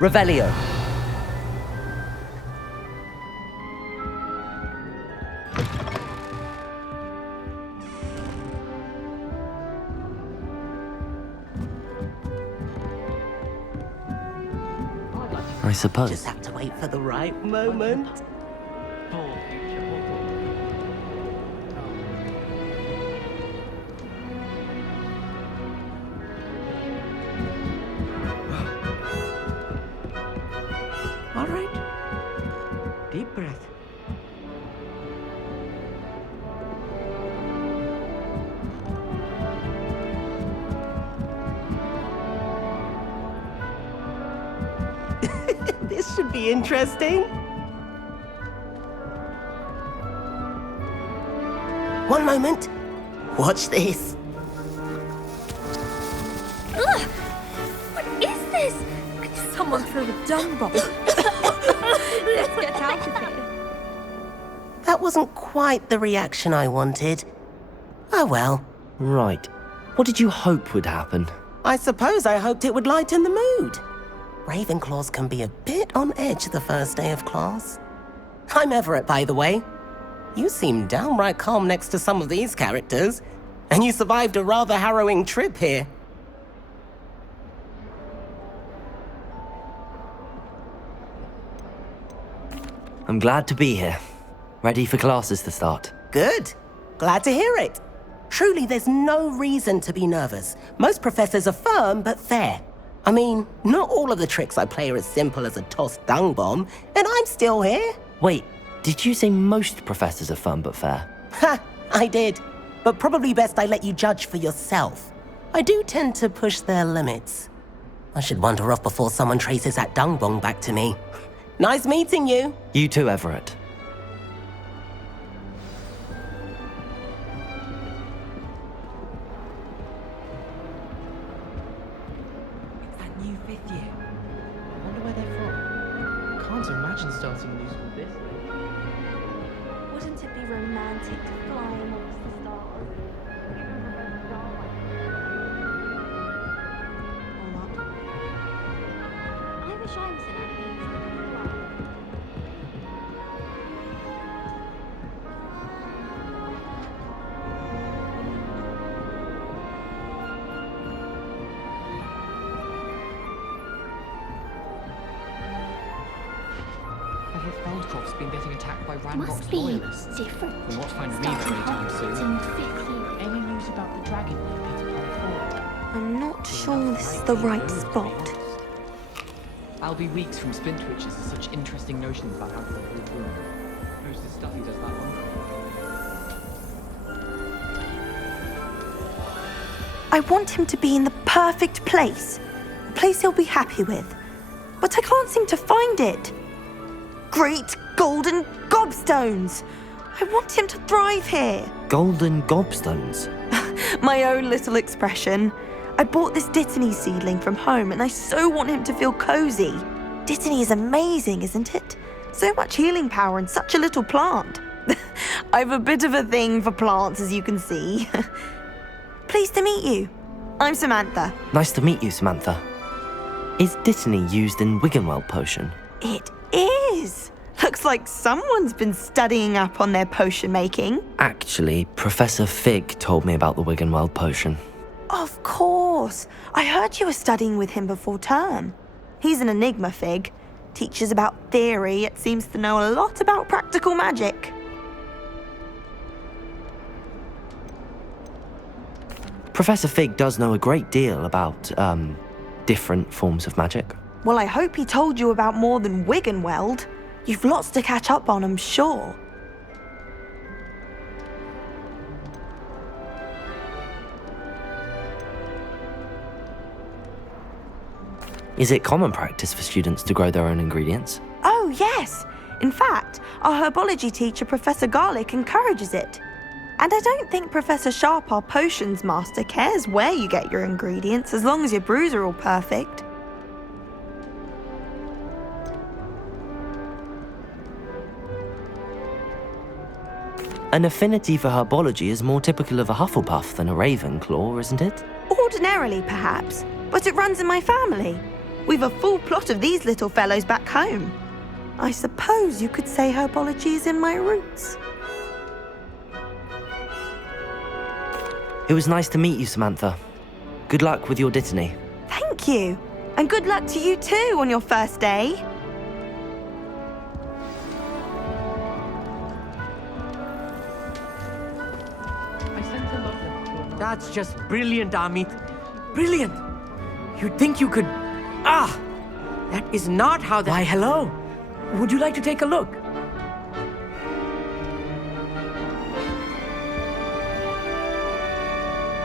Revelio. I suppose. Just have to wait for the right moment. All right. Deep breath. This should be interesting. One moment. Watch this. Ugh! What is this? Someone threw a dung bomb. Let's get out of here. That wasn't quite the reaction I wanted. Oh well. Right. What did you hope would happen? I suppose I hoped it would lighten the mood. Ravenclaws can be a bit on edge the first day of class. I'm Everett, by the way. You seem downright calm next to some of these characters, and you survived a rather harrowing trip here. I'm glad to be here. Ready for classes to start. Good. Glad to hear it. Truly, there's no reason to be nervous. Most professors are firm but fair. I mean, not all of the tricks I play are as simple as a tossed dung bomb, and I'm still here. Wait, did you say most professors are fun but fair? Ha, I did. But probably best I let you judge for yourself. I do tend to push their limits. I should wander off before someone traces that dung bomb back to me. Nice meeting you. You too, Everett. Starting news with this. Wouldn't it be romantic to fly amongst the stars? Even Professor Darwin. Or not? I wish I was an animal. Feldcroft's been getting attacked by Ranrock's Must be loyalists. different. We won't find Reba anytime Starting soon. in the fifth year. Any news about the dragon near Peter Pan I'm not sure this is the right spot. I'll be weeks from Splintwitches with such interesting notions about how to build a room. Who's the stuff he does that one? I want him to be in the perfect place. A place he'll be happy with. But I can't seem to find it. Great golden gobstones! I want him to thrive here. Golden gobstones? My own little expression. I bought this Dittany seedling from home and I so want him to feel cozy. Dittany is amazing, isn't it? So much healing power in such a little plant. I've a bit of a thing for plants, as you can see. Pleased to meet you. I'm Samantha. Nice to meet you, Samantha. Is Dittany used in Wiggenweld potion? It is. Looks like someone's been studying up on their potion making. Actually, Professor Fig told me about the Wiggenweld potion. Of course. I heard you were studying with him before term. He's an enigma, Fig. Teaches about theory, yet seems to know a lot about practical magic. Professor Fig does know a great deal about, different forms of magic. Well, I hope he told you about more than Wiggenweld. You've lots to catch up on, I'm sure. Is it common practice for students to grow their own ingredients? Oh, yes. In fact, our herbology teacher, Professor Garlick, encourages it. And I don't think Professor Sharp, our potions master, cares where you get your ingredients, as long as your brews are all perfect. An affinity for herbology is more typical of a Hufflepuff than a Ravenclaw, isn't it? Ordinarily, perhaps, but it runs in my family. We've a full plot of these little fellows back home. I suppose you could say herbology is in my roots. It was nice to meet you, Samantha. Good luck with your dittany. Thank you. And good luck to you too on your first day. I sent a letter. That's just brilliant, Amit. Brilliant! You'd think you could... That is not how that... Why, hello. Would you like to take a look?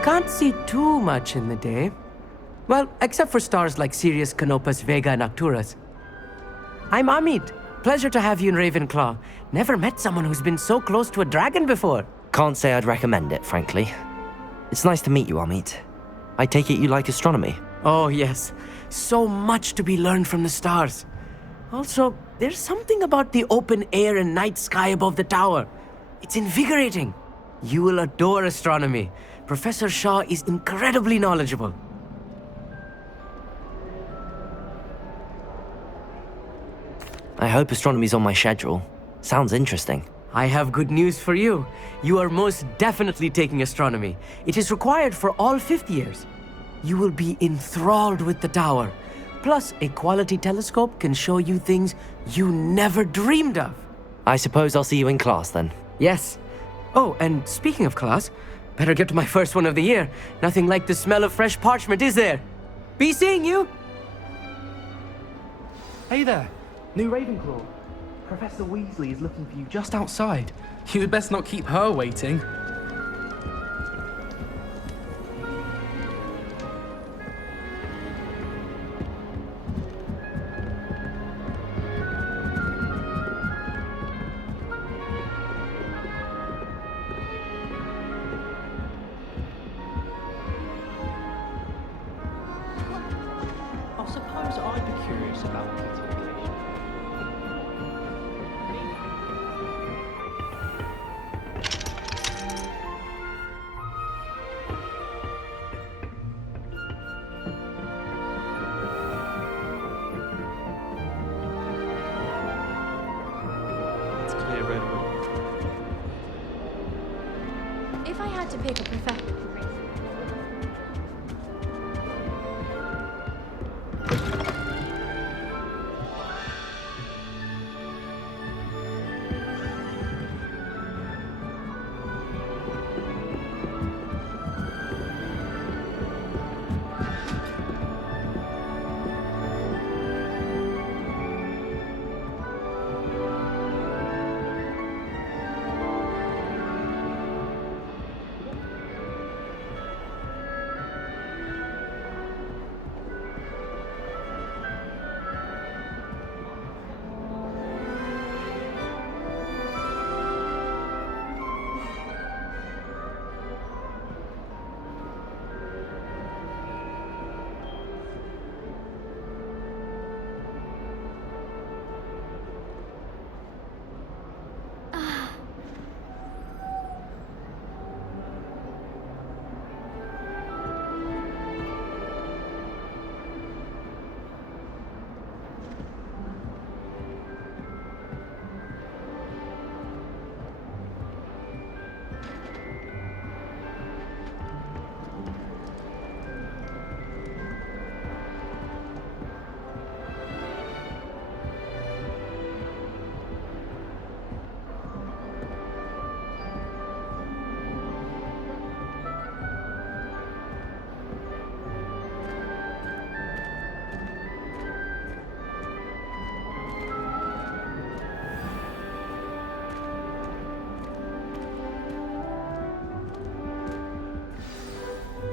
Can't see too much in the day. Well, except for stars like Sirius, Canopus, Vega, and Arcturus. I'm Amit. Pleasure to have you in Ravenclaw. Never met someone who's been so close to a dragon before. Can't say I'd recommend it, frankly. It's nice to meet you, Amit. I take it you like astronomy. Oh, yes. So much to be learned from the stars. Also, there's something about the open air and night sky above the tower. It's invigorating. You will adore astronomy. Professor Shaw is incredibly knowledgeable. I hope astronomy's on my schedule. Sounds interesting. I have good news for you. You are most definitely taking astronomy. It is required for all fifth years. You will be enthralled with the tower. Plus, a quality telescope can show you things you never dreamed of. I suppose I'll see you in class then. Yes. Oh, and speaking of class, better get to my first one of the year. Nothing like the smell of fresh parchment, is there? Be seeing you! Hey there, new Ravenclaw. Professor Weasley is looking for you just outside. You'd best not keep her waiting. I suppose I'd be curious about multiplication. It's clear red wing. If I had to pick a profession for race.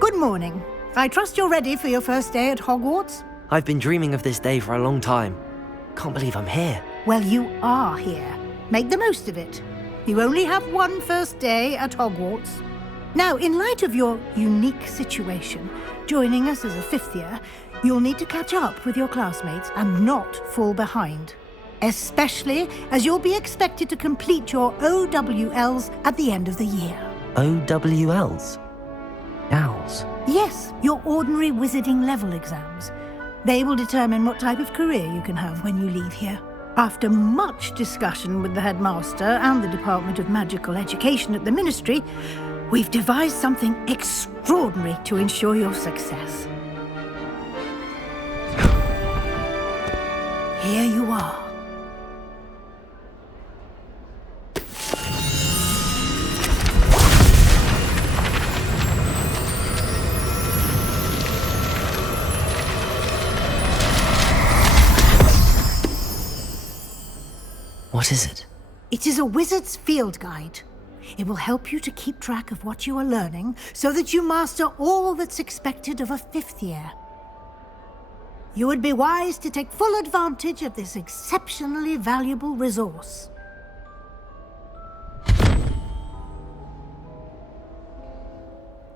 Good morning. I trust you're ready for your first day at Hogwarts? I've been dreaming of this day for a long time. Can't believe I'm here. Well, you are here. Make the most of it. You only have one first day at Hogwarts. Now, in light of your unique situation, joining us as a fifth year, you'll need to catch up with your classmates and not fall behind. Especially as you'll be expected to complete your OWLs at the end of the year. OWLs? Owls? Yes, your ordinary wizarding level exams. They will determine what type of career you can have when you leave here. After much discussion with the headmaster and the Department of Magical Education at the Ministry, we've devised something extraordinary to ensure your success. Here you are. What is it? It is a wizard's field guide. It will help you to keep track of what you are learning so that you master all that's expected of a 5th year. You would be wise to take full advantage of this exceptionally valuable resource.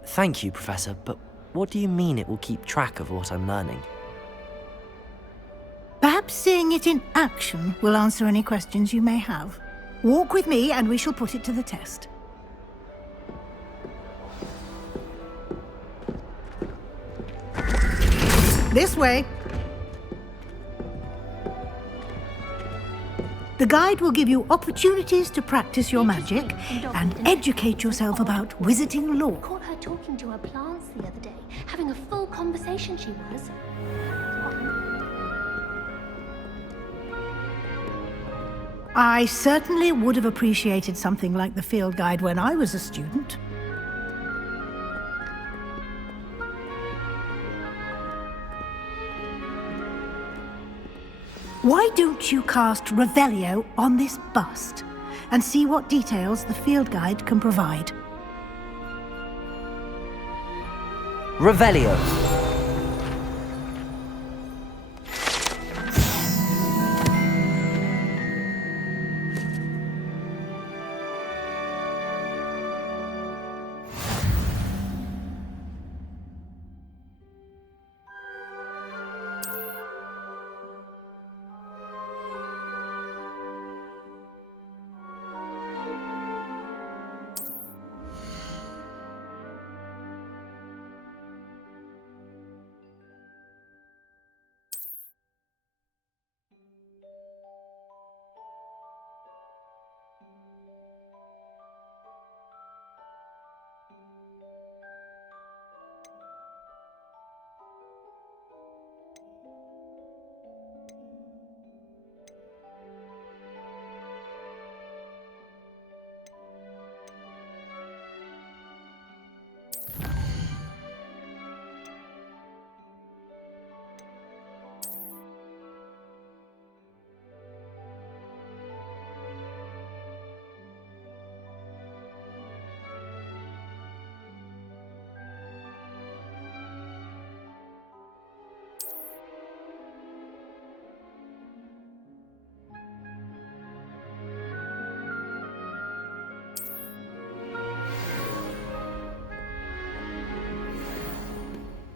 Thank you, Professor, but what do you mean it will keep track of what I'm learning? Perhaps seeing it in action will answer any questions you may have. Walk with me and we shall put it to the test. This way. The guide will give you opportunities to practice your magic and educate yourself about wizarding lore. Caught her talking to her plants the other day, having a full conversation she was. I certainly would have appreciated something like the field guide when I was a student. Why don't you cast Revelio on this bust and see what details the field guide can provide? Revelio.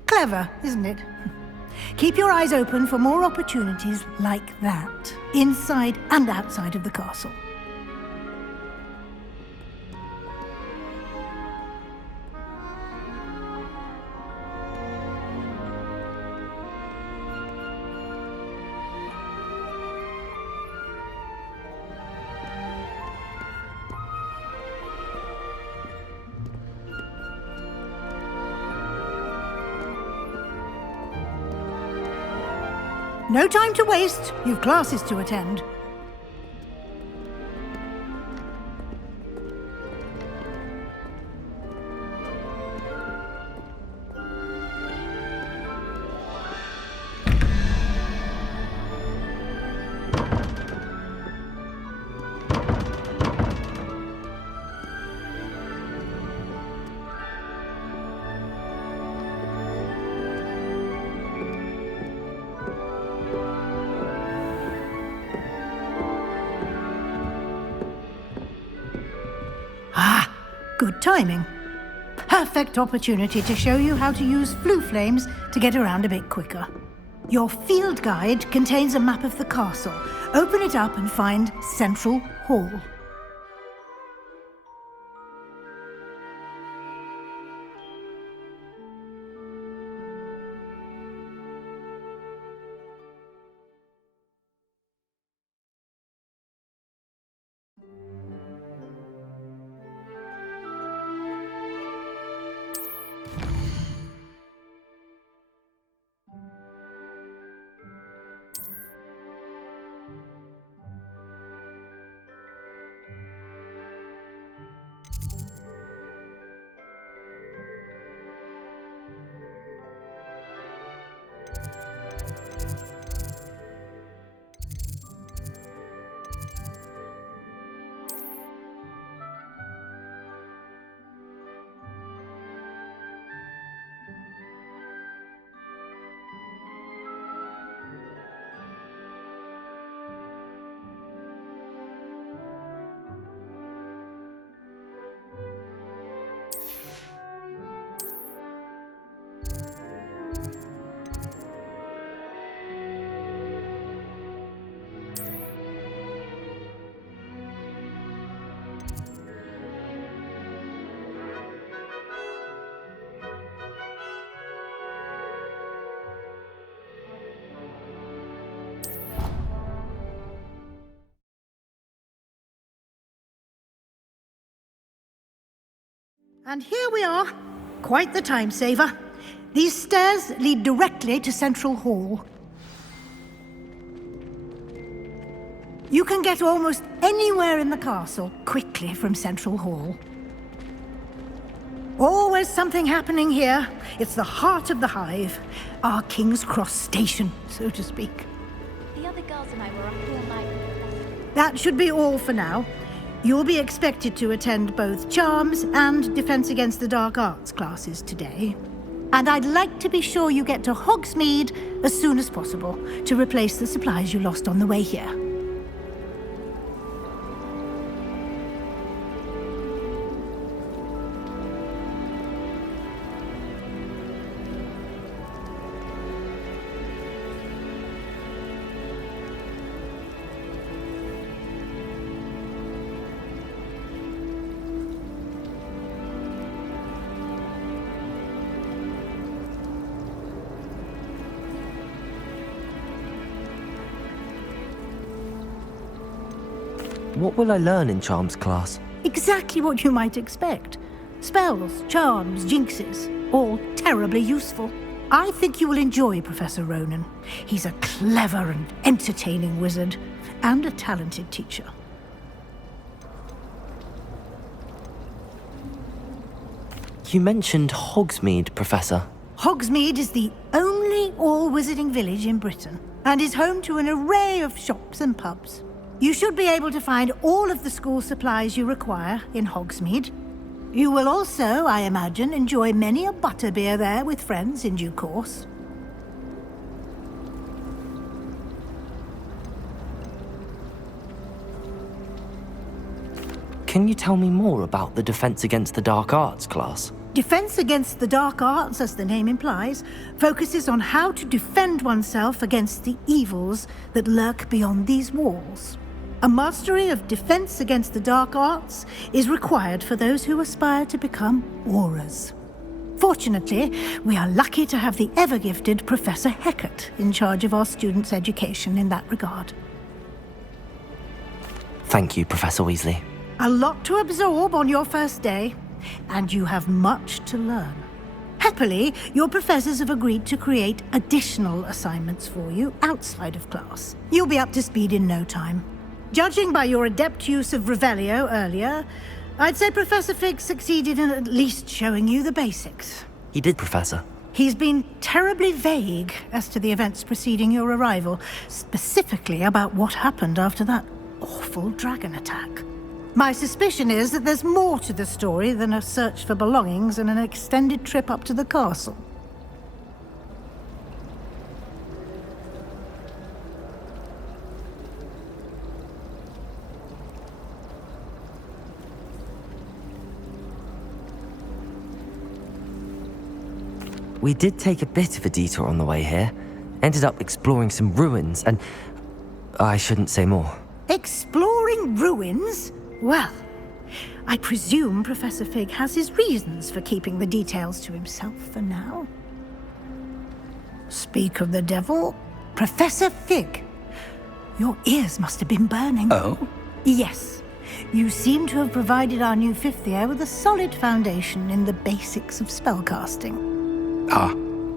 Clever, isn't it? Keep your eyes open for more opportunities like that, inside and outside of the castle. No time to waste. You've classes to attend. Good timing. Perfect opportunity to show you how to use flue flames to get around a bit quicker. Your field guide contains a map of the castle. Open it up and find Central Hall. And here we are. Quite the time saver. These stairs lead directly to Central Hall. You can get almost anywhere in the castle quickly from Central Hall. Always something happening here. It's the heart of the hive. Our King's Cross station, so to speak. The other girls and I were up all night. That should be all for now. You'll be expected to attend both Charms and Defense Against the Dark Arts classes today. And I'd like to be sure you get to Hogsmeade as soon as possible to replace the supplies you lost on the way here. What will I learn in Charms class? Exactly what you might expect. Spells, charms, jinxes, all terribly useful. I think you will enjoy Professor Ronan. He's a clever and entertaining wizard, and a talented teacher. You mentioned Hogsmeade, Professor. Hogsmeade is the only all-wizarding village in Britain, and is home to an array of shops and pubs. You should be able to find all of the school supplies you require in Hogsmeade. You will also, I imagine, enjoy many a butterbeer there with friends in due course. Can you tell me more about the Defense Against the Dark Arts class? Defense Against the Dark Arts, as the name implies, focuses on how to defend oneself against the evils that lurk beyond these walls. A mastery of Defense Against the Dark Arts is required for those who aspire to become auras. Fortunately, we are lucky to have the ever-gifted Professor Hecat in charge of our students' education in that regard. Thank you, Professor Weasley. A lot to absorb on your first day, and you have much to learn. Happily, your professors have agreed to create additional assignments for you outside of class. You'll be up to speed in no time. Judging by your adept use of Revelio earlier, I'd say Professor Fig succeeded in at least showing you the basics. He did, Professor. He's been terribly vague as to the events preceding your arrival, specifically about what happened after that awful dragon attack. My suspicion is that there's more to the story than a search for belongings and an extended trip up to the castle. We did take a bit of a detour on the way here. Ended up exploring some ruins and... I shouldn't say more. Exploring ruins? Well, I presume Professor Fig has his reasons for keeping the details to himself for now. Speak of the devil, Professor Fig. Your ears must have been burning. Oh? Yes. You seem to have provided our new fifth year with a solid foundation in the basics of spellcasting. Ah,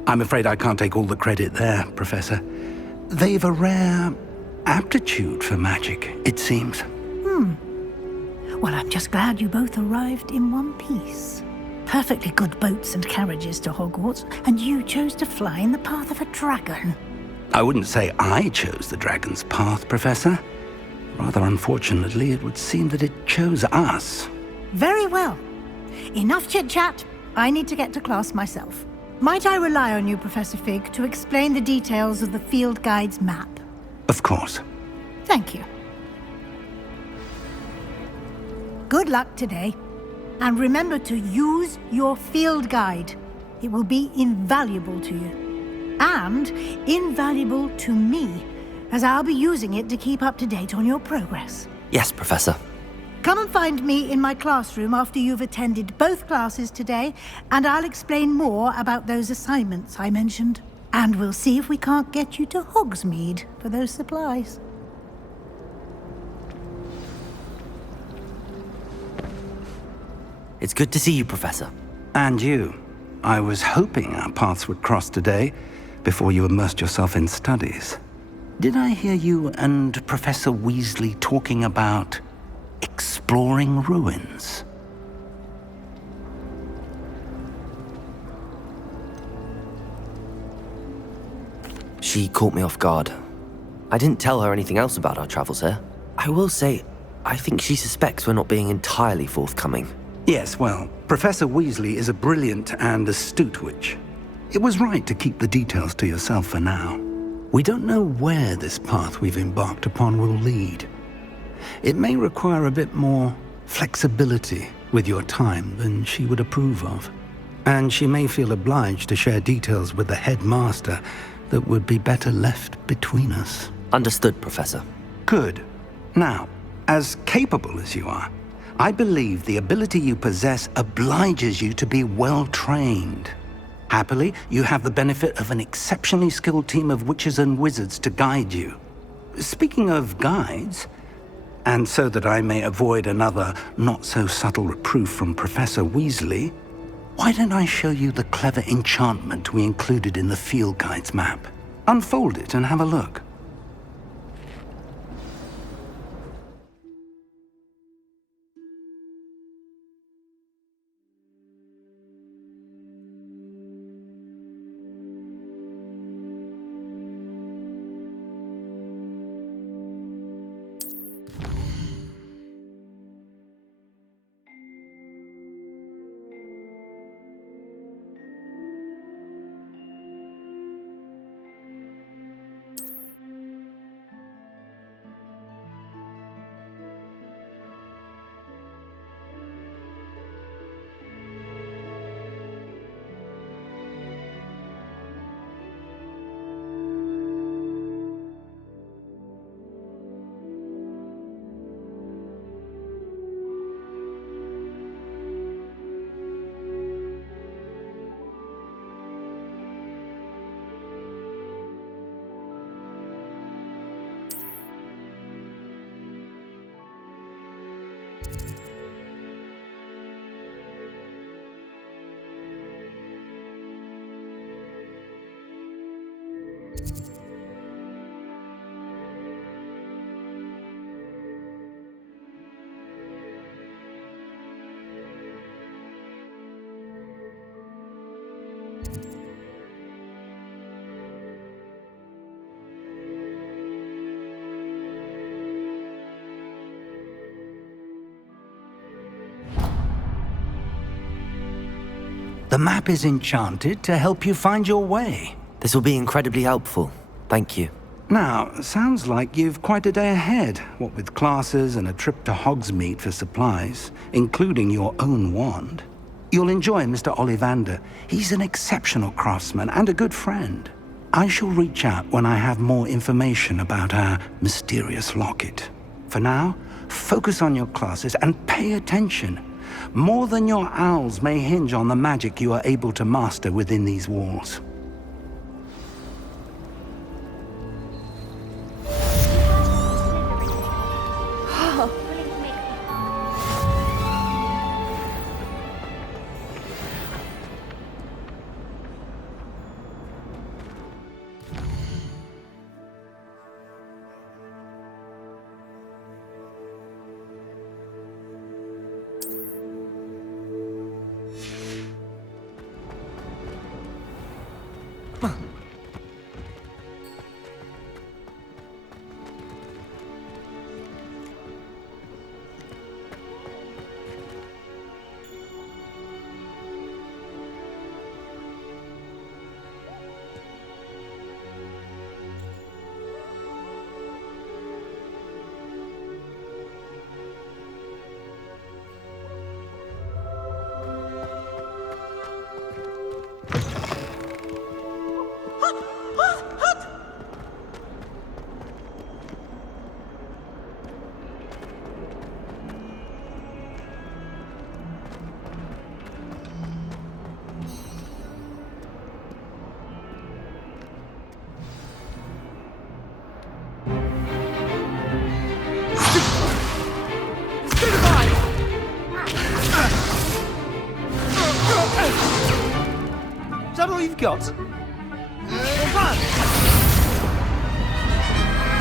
I'm afraid I can't take all the credit there, Professor. They've a rare aptitude for magic, it seems. Well, I'm just glad you both arrived in one piece. Perfectly good boats and carriages to Hogwarts, and you chose to fly in the path of a dragon. I wouldn't say I chose the dragon's path, Professor. Rather unfortunately, it would seem that it chose us. Very well. Enough chit-chat. I need to get to class myself. Might I rely on you, Professor Fig, to explain the details of the field guide's map? Of course. Thank you. Good luck today. And remember to use your field guide. It will be invaluable to you. And invaluable to me, as I'll be using it to keep up to date on your progress. Yes, Professor. Come and find me in my classroom after you've attended both classes today, and I'll explain more about those assignments I mentioned. And we'll see if we can't get you to Hogsmeade for those supplies. It's good to see you, Professor. And you. I was hoping our paths would cross today before you immersed yourself in studies. Did I hear you and Professor Weasley talking about exploring ruins? She caught me off guard. I didn't tell her anything else about our travels here. I will say, I think she suspects we're not being entirely forthcoming. Yes, well, Professor Weasley is a brilliant and astute witch. It was right to keep the details to yourself for now. We don't know where this path we've embarked upon will lead. It may require a bit more flexibility with your time than she would approve of. And she may feel obliged to share details with the headmaster that would be better left between us. Understood, Professor. Good. Now, as capable as you are, I believe the ability you possess obliges you to be well trained. Happily, you have the benefit of an exceptionally skilled team of witches and wizards to guide you. Speaking of guides, and so that I may avoid another not-so-subtle reproof from Professor Weasley, why don't I show you the clever enchantment we included in the field guide's map? Unfold it and have a look. The map is enchanted to help you find your way. This will be incredibly helpful. Thank you. Now, sounds like you've quite a day ahead, what with classes and a trip to Hogsmeade for supplies, including your own wand. You'll enjoy Mr. Ollivander. He's an exceptional craftsman and a good friend. I shall reach out when I have more information about our mysterious locket. For now, focus on your classes and pay attention. More than your owls may hinge on the magic you are able to master within these walls. we've got?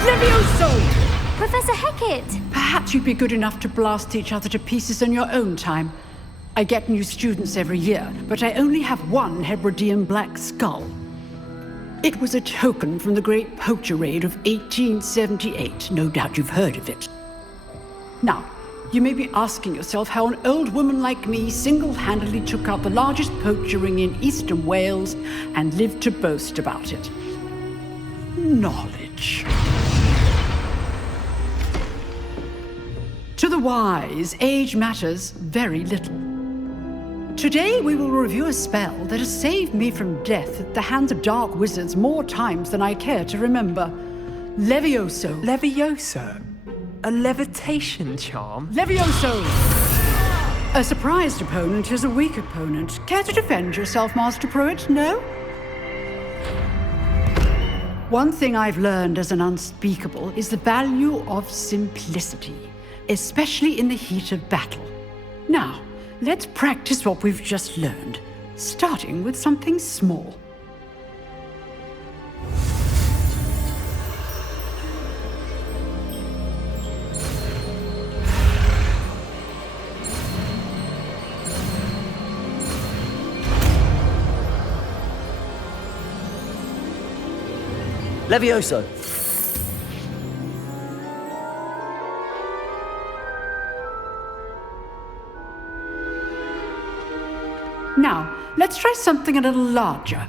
Levioso! Professor Hecat! Perhaps you'd be good enough to blast each other to pieces in your own time. I get new students every year, but I only have one Hebridean black skull. It was a token from the Great Poacher Raid of 1878. No doubt you've heard of it. Now, you may be asking yourself how an old woman like me single-handedly took out the largest poacher ring in eastern Wales and lived to boast about it. Knowledge. To the wise, age matters very little. Today we will review a spell that has saved me from death at the hands of dark wizards more times than I care to remember. Levioso. Levioso? A levitation charm? Levioso! A surprised opponent is a weak opponent. Care to defend yourself, Master Pruitt? No? One thing I've learned as an unspeakable is the value of simplicity, especially in the heat of battle. Now, let's practice what we've just learned, starting with something small. Levioso! Now, let's try something a little larger.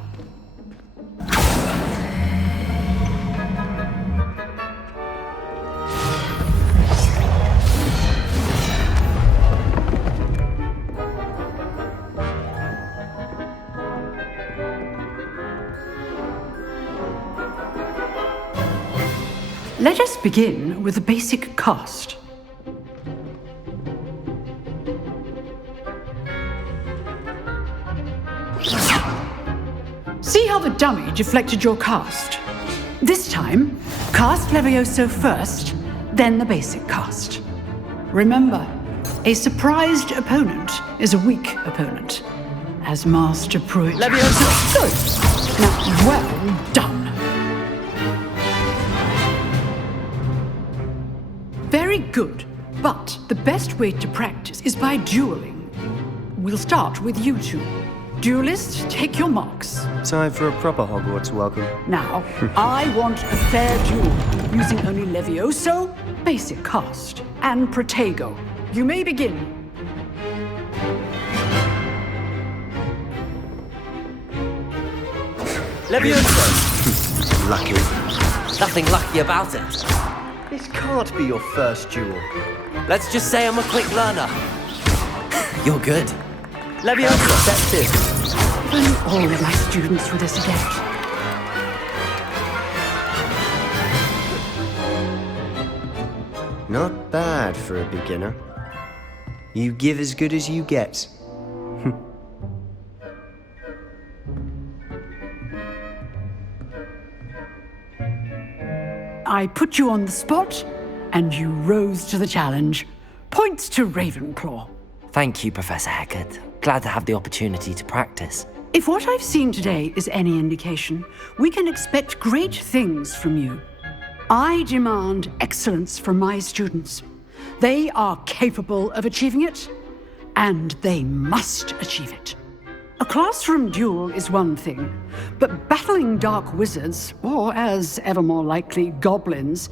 Let us begin with the basic cast. See how the dummy deflected your cast? This time, cast Levioso first, then the basic cast. Remember, a surprised opponent is a weak opponent. As Master Pruitt... Levioso! Good. Now, well done. Very good, but the best way to practice is by dueling. We'll start with you two. Duelists, take your marks. Time for a proper Hogwarts welcome. Now, I want a fair duel, using only Levioso, basic cast, and Protego. You may begin. Levioso! Lucky. Nothing lucky about it. This can't be your first duel. Let's just say I'm a quick learner. You're good. Levioso, that's it. Only all of my students were this adept. Not bad for a beginner. You give as good as you get. I put you on the spot, and you rose to the challenge. Points to Ravenclaw. Thank you, Professor Hecat. Glad to have the opportunity to practice. If what I've seen today is any indication, we can expect great things from you. I demand excellence from my students. They are capable of achieving it, and they must achieve it. A classroom duel is one thing, but battling dark wizards, or as ever more likely, goblins,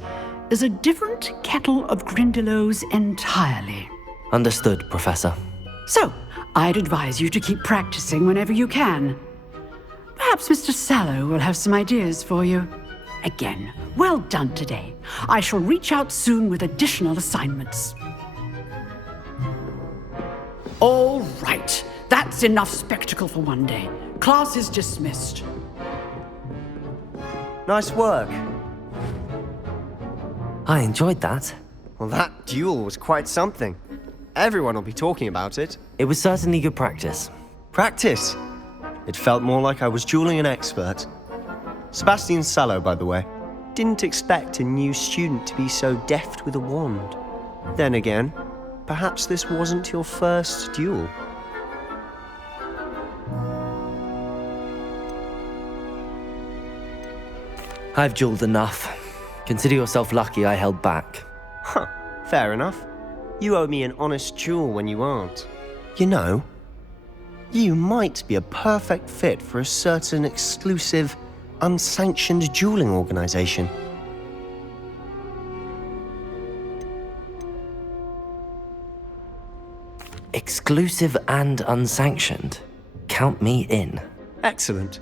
is a different kettle of Grindylows entirely. Understood, Professor. So, I'd advise you to keep practicing whenever you can. Perhaps Mr. Sallow will have some ideas for you. Again, well done today. I shall reach out soon with additional assignments. All right, that's enough spectacle for one day. Class is dismissed. Nice work. I enjoyed that. Well, that duel was quite something. Everyone will be talking about it. It was certainly good practice. Practice? It felt more like I was dueling an expert. Sebastian Sallow, by the way. Didn't expect a new student to be so deft with a wand. Then again, perhaps this wasn't your first duel. I've jeweled enough. Consider yourself lucky I held back. Huh, fair enough. You owe me an honest jewel when you aren't. You know, you might be a perfect fit for a certain exclusive, unsanctioned dueling organization. Exclusive and unsanctioned. Count me in. Excellent.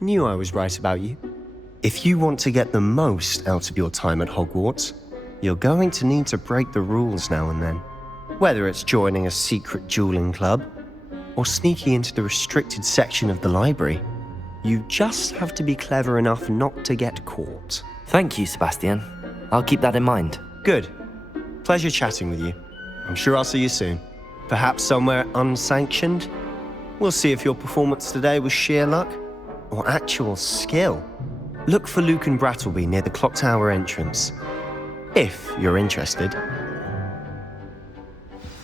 Knew I was right about you. If you want to get the most out of your time at Hogwarts, you're going to need to break the rules now and then. Whether it's joining a secret dueling club, or sneaking into the restricted section of the library, you just have to be clever enough not to get caught. Thank you, Sebastian. I'll keep that in mind. Good. Pleasure chatting with you. I'm sure I'll see you soon. Perhaps somewhere unsanctioned? We'll see if your performance today was sheer luck or actual skill. Look for Luke and Brattleby near the clock tower entrance, if you're interested.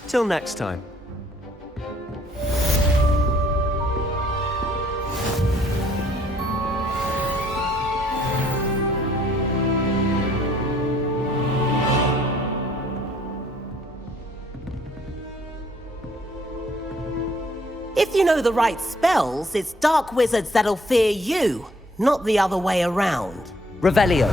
Till next time. If you know the right spells, it's dark wizards that'll fear you, not the other way around. Revelio.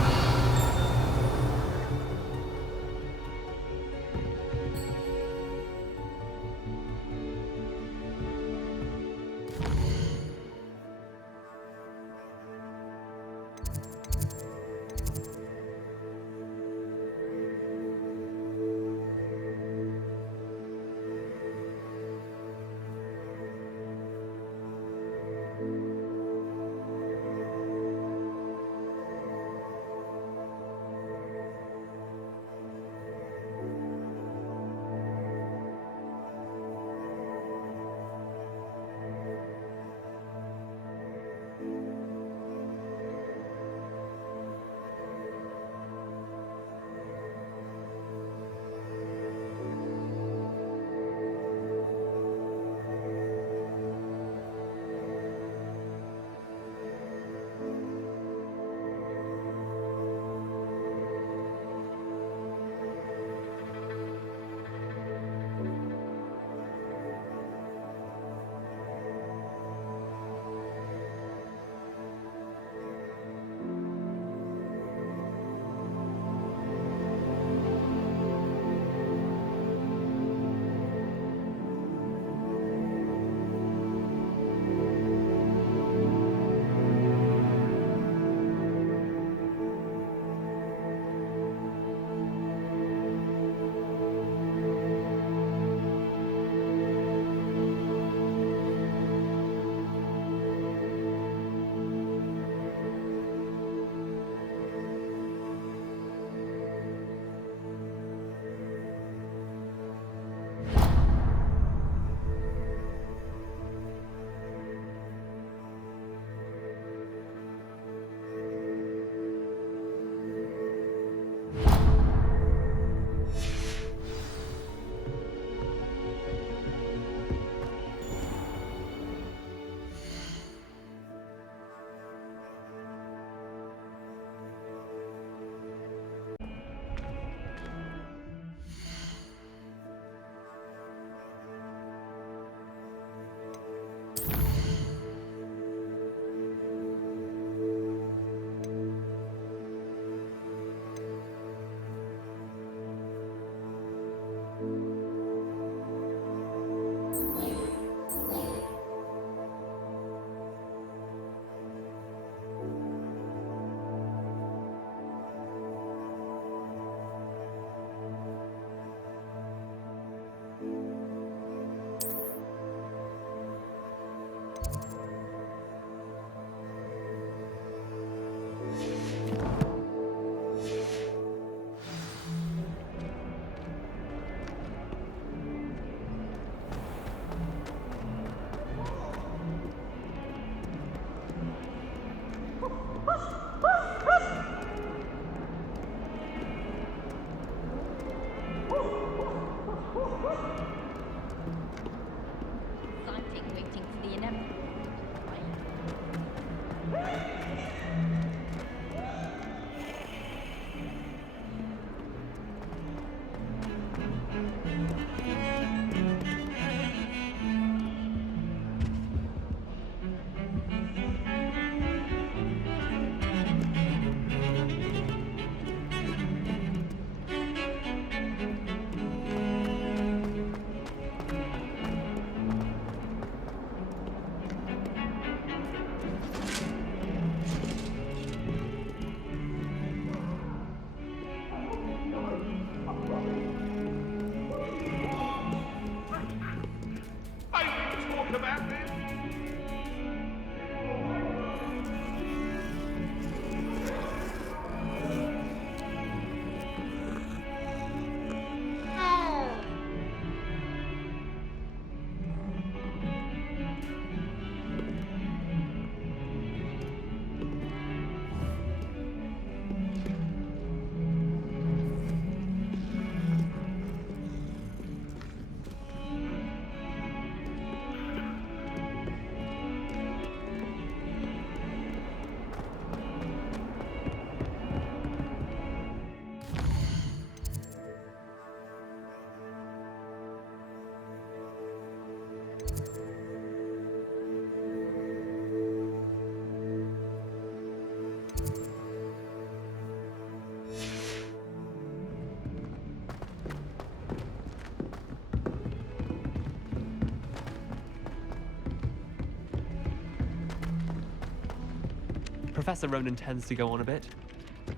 Professor Ronan tends to go on a bit.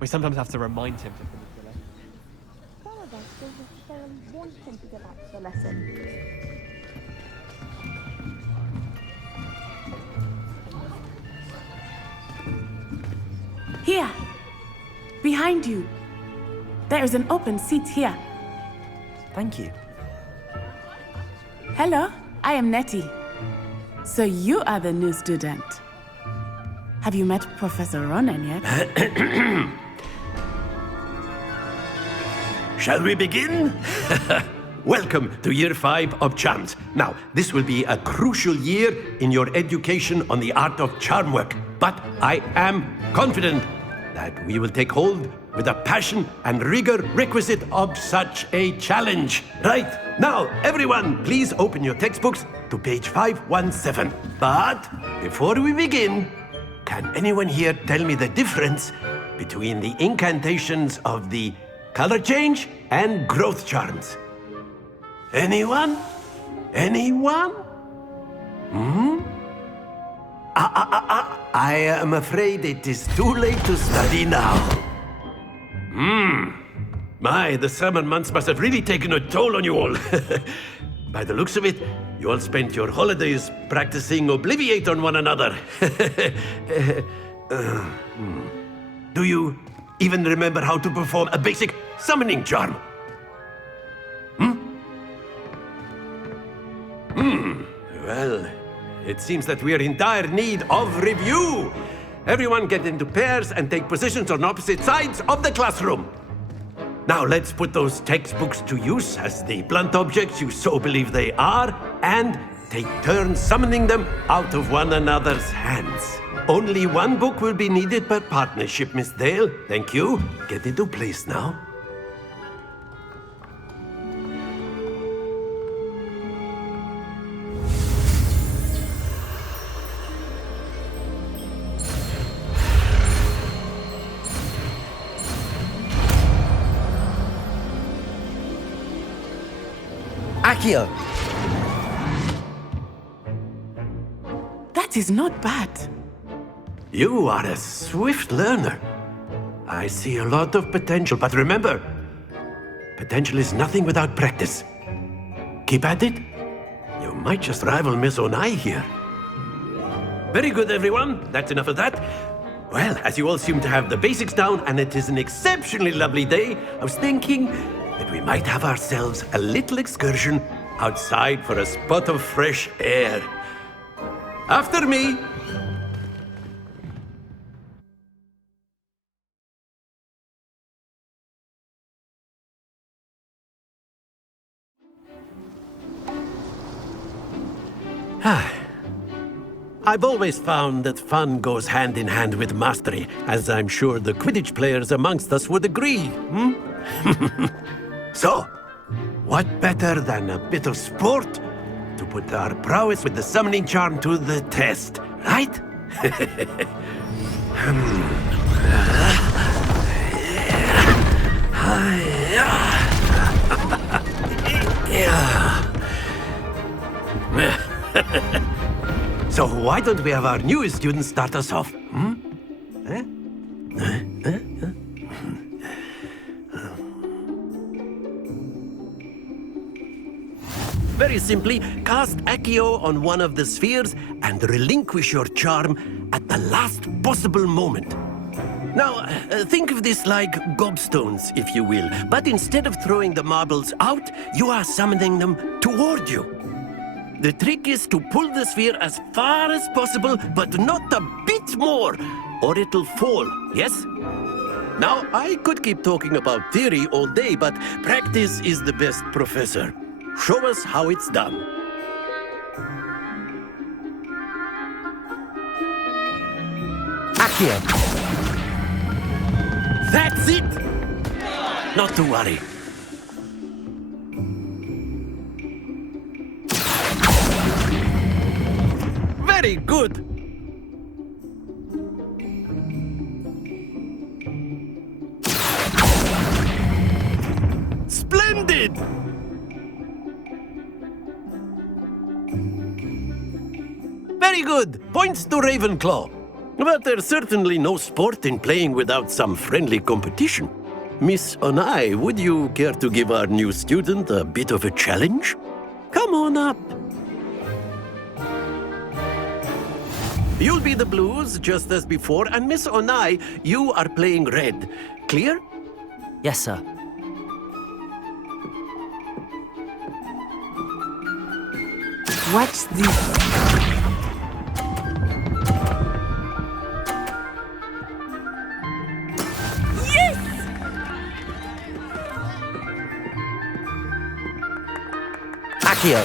We sometimes have to remind him to finish the lesson. Some of us don't necessarily want him to go back to the lesson. Here, behind you. There is an open seat here. Thank you. Hello, I am Nettie. So you are the new student. Have you met Professor Ronan yet? Shall we begin? Welcome to Year 5 of Charms. Now, this will be a crucial year in your education on the art of charm work, but I am confident that we will take hold with the passion and rigor requisite of such a challenge. Right, now, everyone, please open your textbooks to page 517. But before we begin, can anyone here tell me the difference between the incantations of the color change and growth charms? Anyone? Anyone? I am afraid it is too late to study now. My, the summer months must have really taken a toll on you all. By the looks of it, you all spent your holidays practicing Obliviate on one another. Do you even remember how to perform a basic summoning charm? Well, it seems that we are in dire need of review. Everyone get into pairs and take positions on opposite sides of the classroom. Now let's put those textbooks to use as the blunt objects you so believe they are, and take turns summoning them out of one another's hands. Only one book will be needed per partnership, Miss Dale. Thank you. Get into place now. Accio! That is not bad. You are a swift learner. I see a lot of potential, but remember, potential is nothing without practice. Keep at it. You might just rival Miss Onai here. Very good, everyone. That's enough of that. Well, as you all seem to have the basics down, and it is an exceptionally lovely day, I was thinking that we might have ourselves a little excursion outside for a spot of fresh air. After me. I've always found that fun goes hand in hand with mastery, as I'm sure the Quidditch players amongst us would agree. So, what better than a bit of sport to put our prowess with the summoning charm to the test, right? So why don't we have our newest student start us off? Very simply cast Accio on one of the spheres and relinquish your charm at the last possible moment. Now, think of this like gobstones, if you will, but instead of throwing the marbles out, you are summoning them toward you. The trick is to pull the sphere as far as possible, but not a bit more, or it'll fall, yes? Now, I could keep talking about theory all day, but practice is the best professor. Show us how it's done. Accio! That's it! Not to worry. Very good! Splendid! Very good! Points to Ravenclaw. But there's certainly no sport in playing without some friendly competition. Miss Onai, would you care to give our new student a bit of a challenge? Come on up. You'll be the blues, just as before, and Miss Onai, you are playing red. Clear? Yes, sir. Watch this. Accio!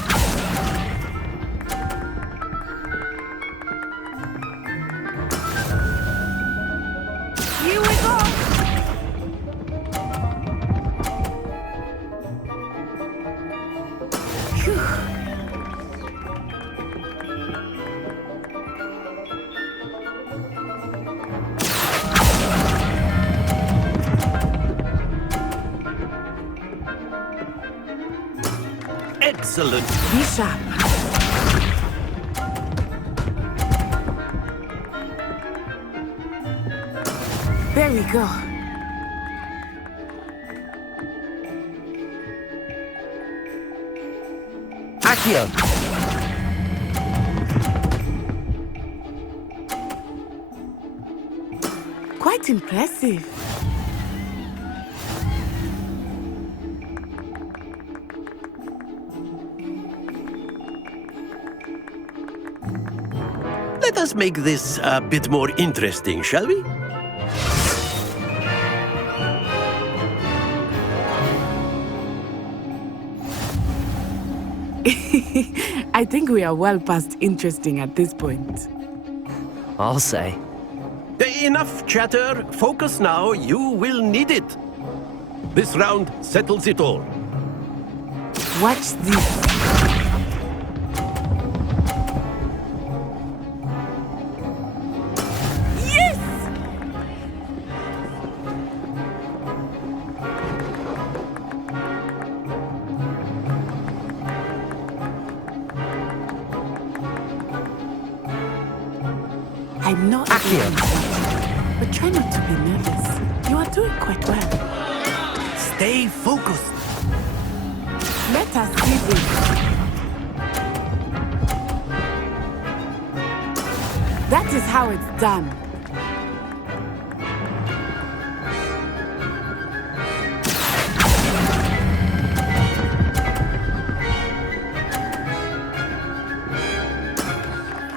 Here we go! Excellent. Be sharp. There we go. Accio! Quite impressive. Let us make this a bit more interesting, shall we? I think we are well past interesting at this point. I'll say. Enough chatter. Focus now. You will need it. This round settles it all. Watch this. I know but try not to be nervous. You are doing quite well. Stay focused. Let us see this. That is how it's done.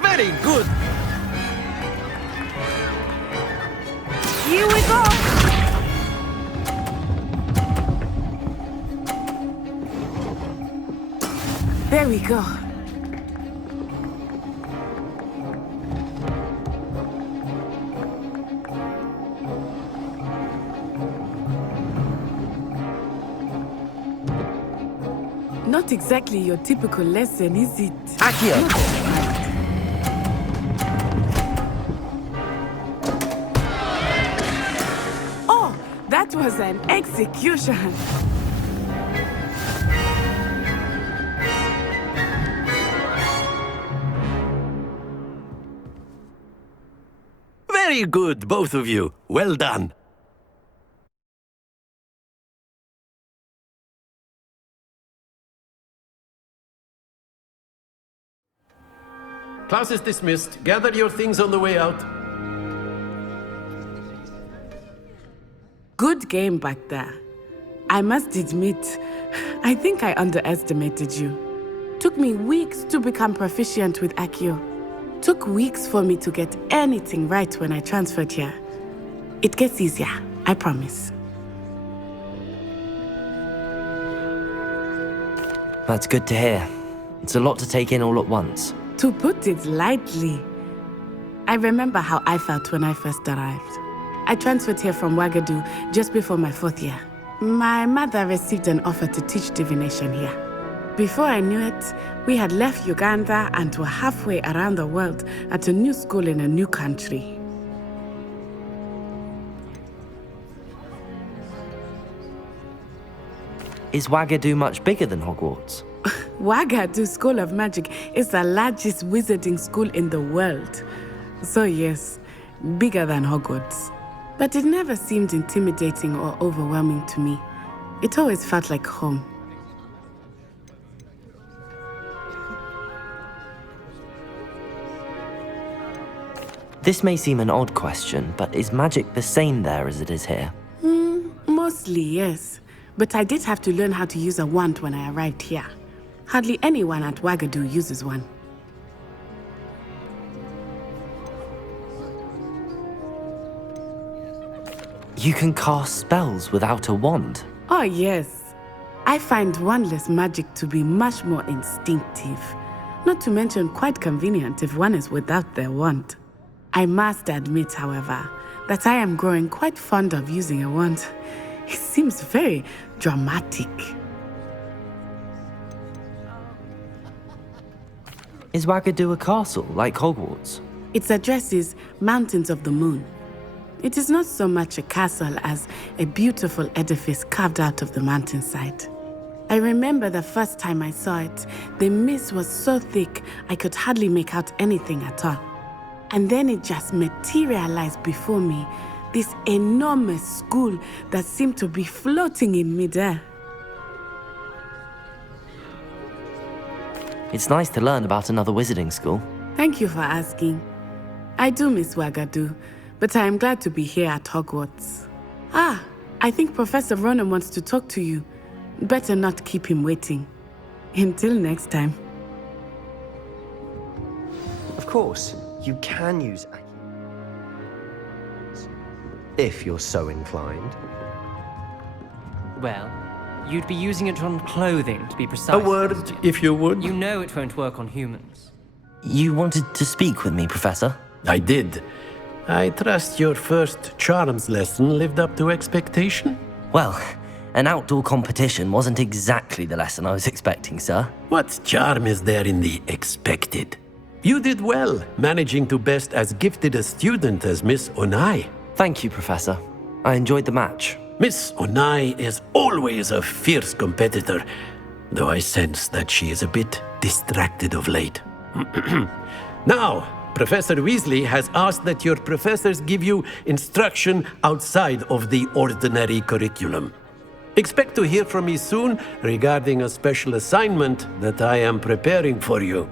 Very good. Here we go! There we go. Not exactly your typical lesson, is it? Accio! That was an execution. Very good, both of you. Well done. Class is dismissed. Gather your things on the way out. Good game back there. I must admit, I think I underestimated you. Took me weeks to become proficient with Accio. Took weeks for me to get anything right when I transferred here. It gets easier, I promise. That's good to hear. It's a lot to take in all at once. To put it lightly, I remember how I felt when I first arrived. I transferred here from Ouagadougou just before my 4th year. My mother received an offer to teach divination here. Before I knew it, we had left Uganda and were halfway around the world at a new school in a new country. Is Ouagadougou much bigger than Hogwarts? Ouagadougou School of Magic is the largest wizarding school in the world. So yes, bigger than Hogwarts. But it never seemed intimidating or overwhelming to me. It always felt like home. This may seem an odd question, but is magic the same there as it is here? Mostly, yes. But I did have to learn how to use a wand when I arrived here. Hardly anyone at Ouagadougou uses one. You can cast spells without a wand? Oh, yes. I find wandless magic to be much more instinctive. Not to mention quite convenient if one is without their wand. I must admit, however, that I am growing quite fond of using a wand. It seems very dramatic. Is Ouagadougou a castle, like Hogwarts? Its address is Mountains of the Moon. It is not so much a castle as a beautiful edifice carved out of the mountainside. I remember the first time I saw it, the mist was so thick I could hardly make out anything at all. And then it just materialized before me, this enormous school that seemed to be floating in midair. It's nice to learn about another wizarding school. Thank you for asking. I do miss Ouagadougou, but I am glad to be here at Hogwarts. I think Professor Ronan wants to talk to you. Better not keep him waiting. Until next time. Of course, you can use Accio if you're so inclined. Well, you'd be using it on clothing, to be precise. A word, if you would. You know it won't work on humans. You wanted to speak with me, Professor? I did. I trust your first charms lesson lived up to expectation? Well, an outdoor competition wasn't exactly the lesson I was expecting, sir. What charm is there in the expected? You did well, managing to best as gifted a student as Miss Onai. Thank you, Professor. I enjoyed the match. Miss Onai is always a fierce competitor, though I sense that she is a bit distracted of late. Now, Professor Weasley has asked that your professors give you instruction outside of the ordinary curriculum. Expect to hear from me soon regarding a special assignment that I am preparing for you.